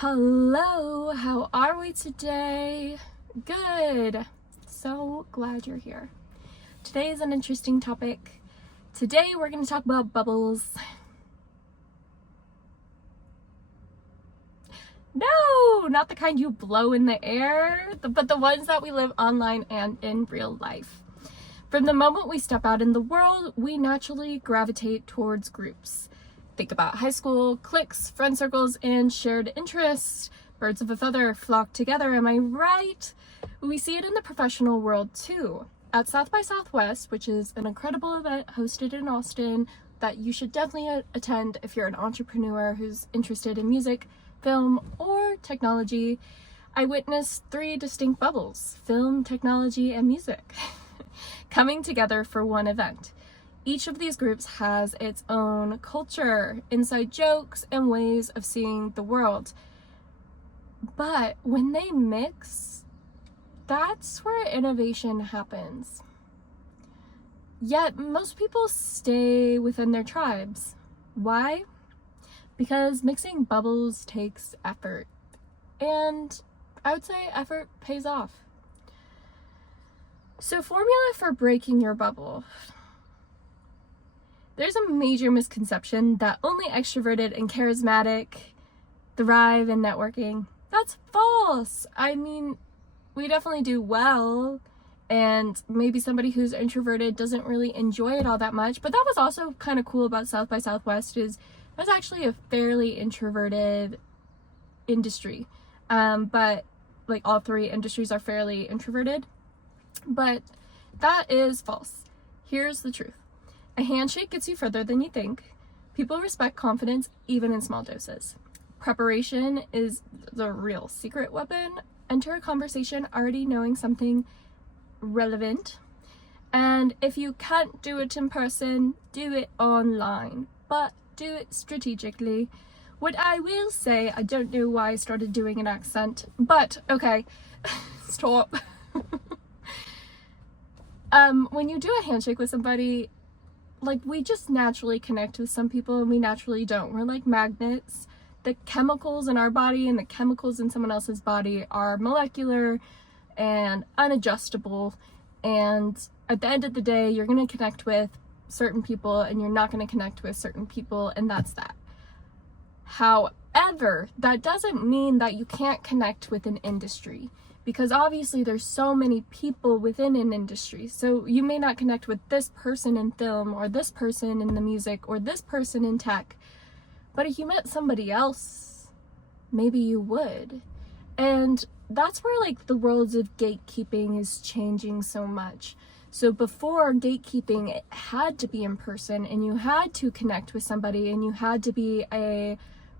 Hello, how are we today? Good. So glad you're here. Today is an interesting topic. Today we're going to talk about bubbles. No, not the kind you blow in the air, but the ones that we live online and in real life. From the moment we step out in the world, we naturally gravitate towards groups. Think about high school, cliques, friend circles, and shared interests. Birds of a feather flock together, am I right? We see it in the professional world too. At South by Southwest, which is an incredible event hosted in Austin that you should definitely attend if you're an entrepreneur who's interested in music, film, or technology, I witnessed 3 distinct bubbles: film, technology, and music, coming together for one event. Each of these groups has its own culture, inside jokes, and ways of seeing the world. But when they mix, that's where innovation happens. Yet most people stay within their tribes. Why? Because mixing bubbles takes effort. And I would say effort pays off. So, formula for breaking your bubble. There's a major misconception that only extroverted and charismatic thrive in networking. That's false. I mean, we definitely do well, and maybe somebody who's introverted doesn't really enjoy it all that much, but that was also kind of cool about South by Southwest is that's actually a fairly introverted industry. But like all 3 industries are fairly introverted, but that is false. Here's the truth. A handshake gets you further than you think. People respect confidence even in small doses. Preparation is the real secret weapon. Enter a conversation already knowing something relevant. And if you can't do it in person, do it online, but do it strategically. What I will say, I don't know why I started doing an accent, but okay, stop. When you do a handshake with somebody, like, we just naturally connect with some people and we naturally don't. We're like magnets. The chemicals in our body and the chemicals in someone else's body are molecular and unadjustable. And at the end of the day, you're going to connect with certain people and you're not going to connect with certain people, and that's that. However, that doesn't mean that you can't connect with an industry, because obviously there's so many people within an industry. So you may not connect with this person in film or this person in the music or this person in tech, but if you met somebody else, maybe you would. And that's where like the world of gatekeeping is changing so much. So before, gatekeeping, it had to be in person and you had to connect with somebody and you had to be a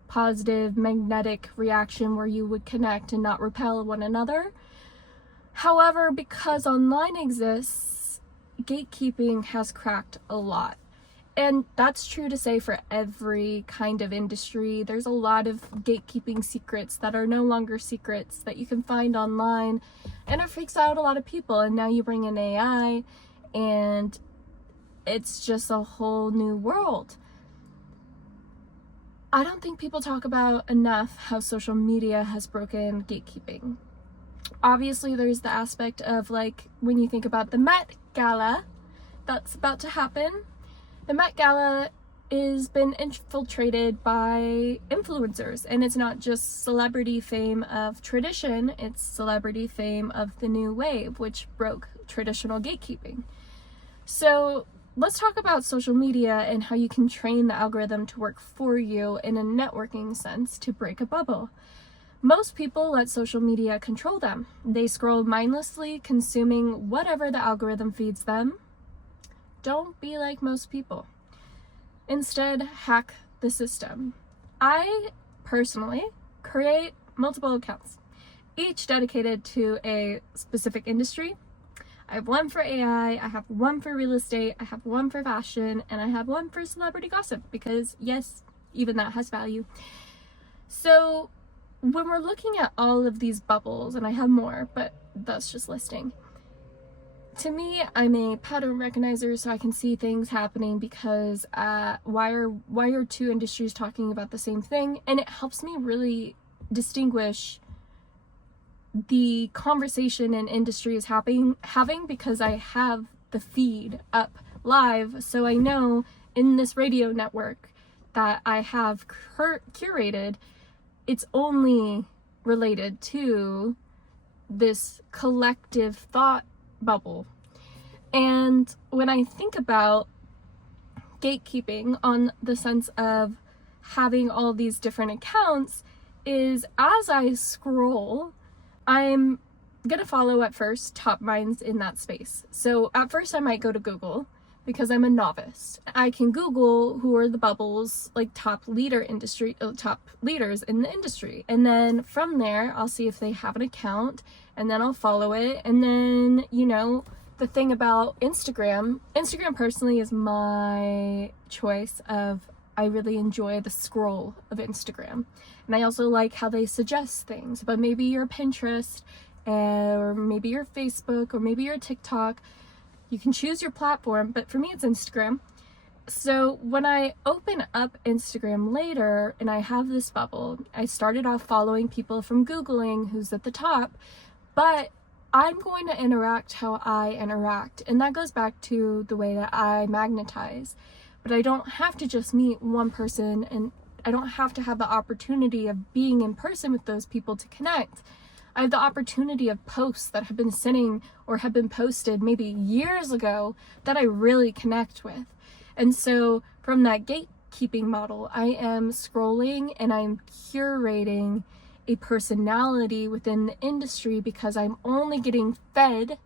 positive magnetic reaction where you would connect and not repel one another. However, because online exists, gatekeeping has cracked a lot. And that's true to say for every kind of industry. There's a lot of gatekeeping secrets that are no longer secrets that you can find online, and it freaks out a lot of people. And now you bring in AI and it's just a whole new world. I don't think people talk about enough how social media has broken gatekeeping. Obviously, there's the aspect of, like, when you think about the Met Gala that's about to happen. The Met Gala is been infiltrated by influencers, and it's not just celebrity fame of tradition, it's celebrity fame of the new wave, which broke traditional gatekeeping. So let's talk about social media and how you can train the algorithm to work for you in a networking sense to break a bubble. Most people let social media control them. They scroll mindlessly, consuming whatever the algorithm feeds them. Don't be like most people. Instead, hack the system. I personally create multiple accounts, each dedicated to a specific industry. I have one for AI, I have one for real estate, I have one for fashion, and I have one for celebrity gossip, because yes, even that has value. So when we're looking at all of these bubbles, and I have more, but that's just listing. To me, I'm a pattern recognizer, so I can see things happening because why are 2 industries talking about the same thing? And it helps me really distinguish the conversation an industry is having because I have the feed up live, so I know in this radio network that I have curated, it's only related to this collective thought bubble. And when I think about gatekeeping on the sense of having all these different accounts, is as I scroll, I'm gonna follow at first top minds in that space. So at first I might go to Google because I'm a novice. I can Google who are the bubbles, like top leaders in the industry. And then from there, I'll see if they have an account, and then I'll follow it. And then, the thing about Instagram personally is my choice of, I really enjoy the scroll of Instagram. And I also like how they suggest things, but maybe you're Pinterest, or maybe you're Facebook, or maybe you're TikTok. You can choose your platform, but for me it's Instagram. So when I open up Instagram later and I have this bubble, I started off following people from Googling who's at the top, but I'm going to interact how I interact. And that goes back to the way that I magnetize. But I don't have to just meet one person, and I don't have to have the opportunity of being in person with those people to connect. I have the opportunity of posts that have been sitting or have been posted maybe years ago that I really connect with. And so from that gatekeeping model, I am scrolling and I'm curating a personality within the industry because I'm only getting fed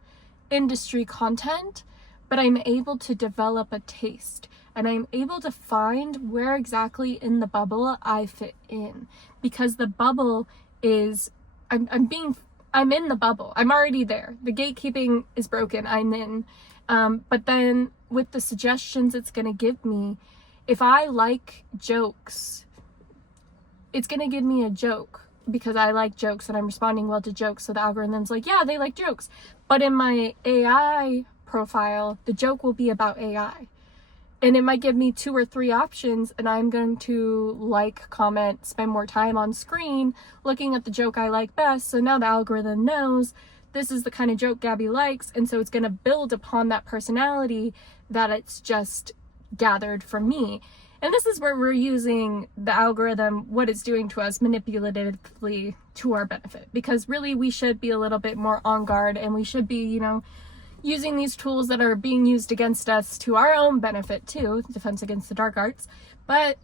industry content, but I'm able to develop a taste. And I'm able to find where exactly in the bubble I fit in, because the bubble is, I'm in the bubble. I'm already there. The gatekeeping is broken. I'm in. But then with the suggestions it's going to give me, if I like jokes, it's going to give me a joke because I like jokes and I'm responding well to jokes. So the algorithm's like, yeah, they like jokes. But in my AI profile, the joke will be about AI. And it might give me 2 or 3 options, and I'm going to like, comment, spend more time on screen looking at the joke I like best. So now the algorithm knows this is the kind of joke Gabby likes, and so it's going to build upon that personality that it's just gathered from me. And this is where we're using the algorithm, what it's doing to us manipulatively to our benefit. Because really we should be a little bit more on guard, and we should be, using these tools that are being used against us to our own benefit too, defense against the dark arts. But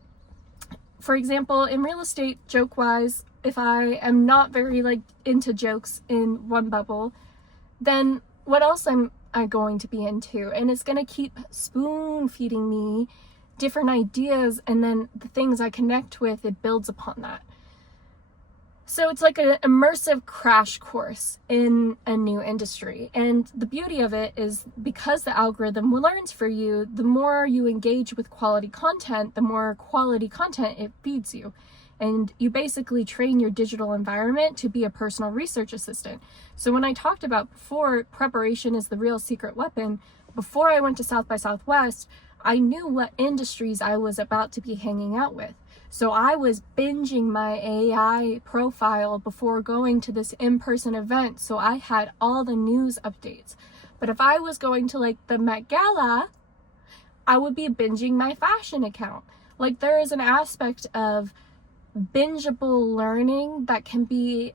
for example, in real estate, joke-wise, if I am not very into jokes in one bubble, then what else am I going to be into? And it's going to keep spoon feeding me different ideas, and then the things I connect with, it builds upon that. So it's like an immersive crash course in a new industry. And the beauty of it is because the algorithm learns for you, the more you engage with quality content, the more quality content it feeds you. And you basically train your digital environment to be a personal research assistant. So when I talked about before, preparation is the real secret weapon, before I went to South by Southwest, I knew what industries I was about to be hanging out with. So I was binging my AI profile before going to this in-person event. So I had all the news updates. But if I was going to the Met Gala, I would be binging my fashion account. There is an aspect of bingeable learning that can be,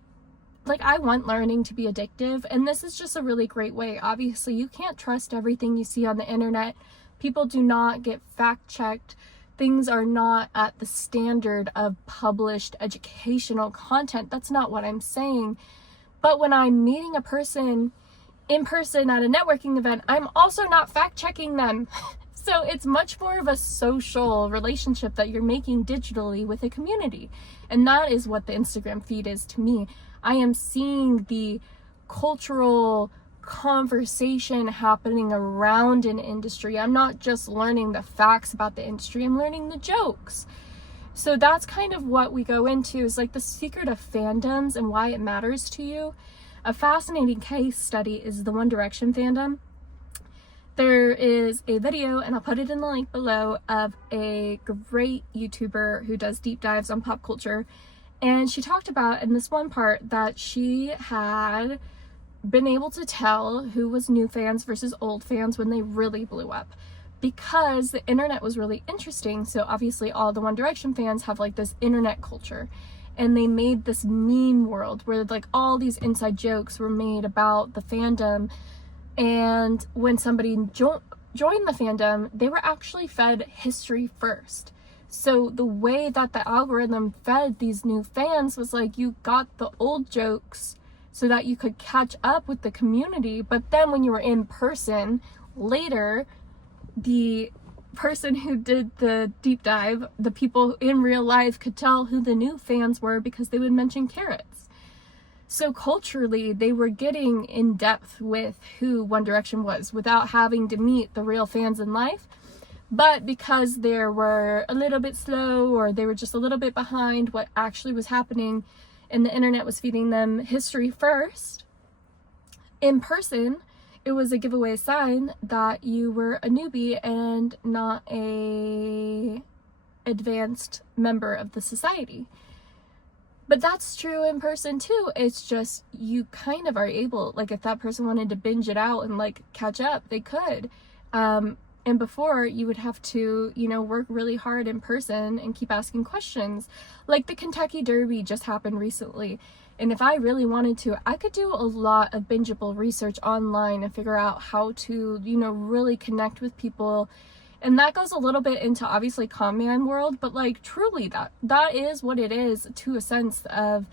I want learning to be addictive. And this is just a really great way. Obviously, you can't trust everything you see on the internet. People do not get fact-checked. Things are not at the standard of published educational content. That's not what I'm saying. But when I'm meeting a person in person at a networking event, I'm also not fact-checking them. So it's much more of a social relationship that you're making digitally with a community. And that is what the Instagram feed is to me. I am seeing the cultural conversation happening around an industry. I'm not just learning the facts about the industry, I'm learning the jokes. So that's kind of what we go into, is the secret of fandoms and why it matters to you. A fascinating case study is the One Direction fandom. There is a video, and I'll put it in the link below, of a great YouTuber who does deep dives on pop culture. And she talked about in this one part that she had been able to tell who was new fans versus old fans when they really blew up, because the internet was really interesting. So obviously all the One Direction fans have like this internet culture, and they made this meme world where like all these inside jokes were made about the fandom. And when somebody joined the fandom, they were actually fed history first. So the way that the algorithm fed these new fans was like, you got the old jokes so that you could catch up with the community. But then when you were in person later, the person who did the deep dive, the people in real life could tell who the new fans were because they would mention carrots. So culturally, they were getting in depth with who One Direction was without having to meet the real fans in life. But because they were a little bit slow, or they were just a little bit behind what actually was happening, and the internet was feeding them history first, in person, it was a giveaway sign that you were a newbie and not a advanced member of the society. But that's true in person too. It's just you kind of are able, like if that person wanted to binge it out and like catch up, they could. And before, you would have to, work really hard in person and keep asking questions. Like the Kentucky Derby just happened recently. And if I really wanted to, I could do a lot of bingeable research online and figure out how to, really connect with people. And that goes a little bit into obviously con man world, but like truly that is what it is, to a sense of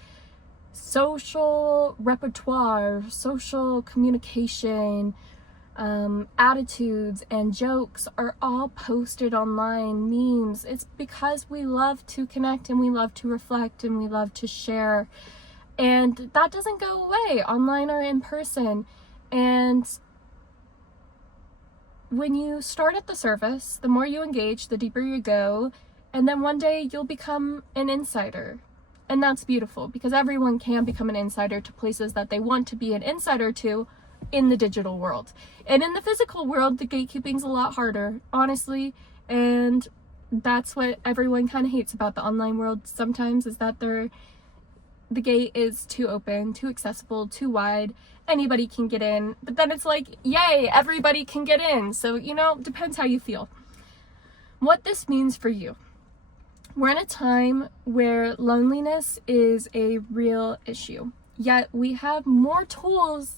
social repertoire, social communication, attitudes and jokes are all posted online, memes. It's because we love to connect and we love to reflect and we love to share. And that doesn't go away, online or in person. And when you start at the surface, the more you engage, the deeper you go. And then one day you'll become an insider. And that's beautiful, because everyone can become an insider to places that they want to be an insider to in the digital world. And in the physical world, the gatekeeping's a lot harder, honestly. And that's what everyone kind of hates about the online world sometimes, is that the gate is too open, too accessible, too wide. Anybody can get in. But then it's like, yay, everybody can get in. So, depends how you feel. What this means for you. We're in a time where loneliness is a real issue. Yet we have more tools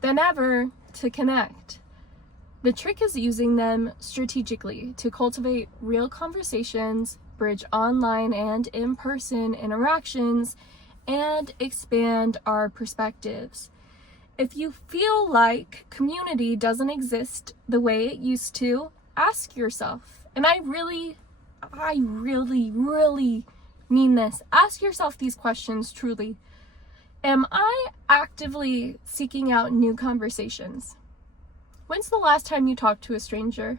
than ever to connect. The trick is using them strategically to cultivate real conversations, bridge online and in-person interactions, and expand our perspectives. If you feel like community doesn't exist the way it used to, ask yourself, and I really mean this, ask yourself these questions truly. Am I actively seeking out new conversations? When's the last time you talked to a stranger?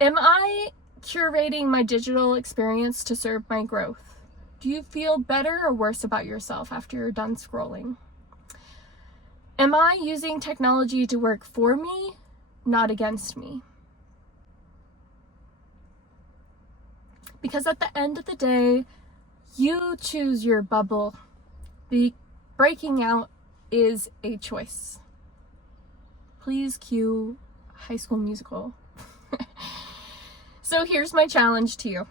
Am I curating my digital experience to serve my growth? Do you feel better or worse about yourself after you're done scrolling? Am I using technology to work for me, not against me? Because at the end of the day, you choose your bubble. The breaking out is a choice. Please cue High School Musical. So here's my challenge to you.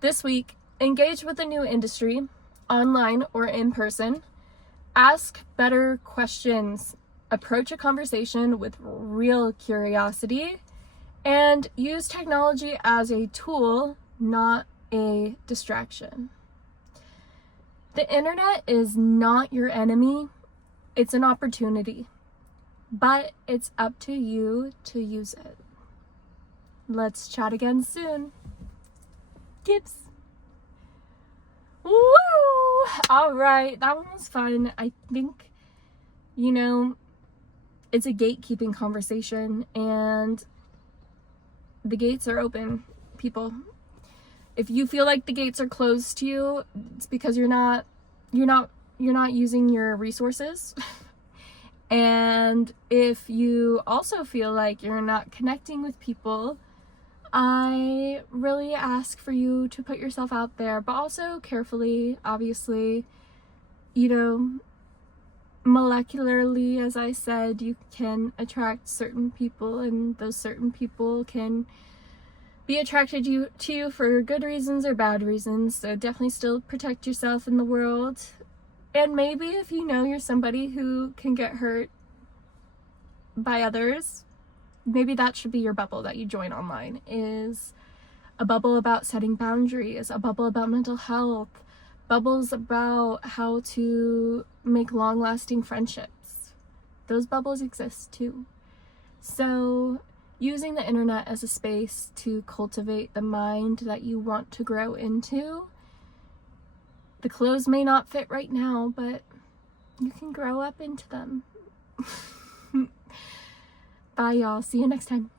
This week, engage with a new industry, online or in person. Ask better questions. Approach a conversation with real curiosity. And use technology as a tool, not a distraction. The internet is not your enemy, it's an opportunity, but it's up to you to use it. Let's chat again soon. Gibbs. Woo! All right, that one was fun. I think, it's a gatekeeping conversation, and the gates are open, people. If you feel like the gates are closed to you, it's because you're not using your resources. And if you also feel like you're not connecting with people, I really ask for you to put yourself out there, but also carefully, obviously. You know, molecularly, as I said, you can attract certain people, and those certain people can be attracted to you for good reasons or bad reasons. So definitely still protect yourself in the world. And maybe if you know you're somebody who can get hurt by others, maybe that should be your bubble that you join online, is a bubble about setting boundaries, a bubble about mental health, bubbles about how to make long-lasting friendships. Those bubbles exist too. So using the internet as a space to cultivate the mind that you want to grow into. The clothes may not fit right now, but you can grow up into them. Bye, y'all. See you next time.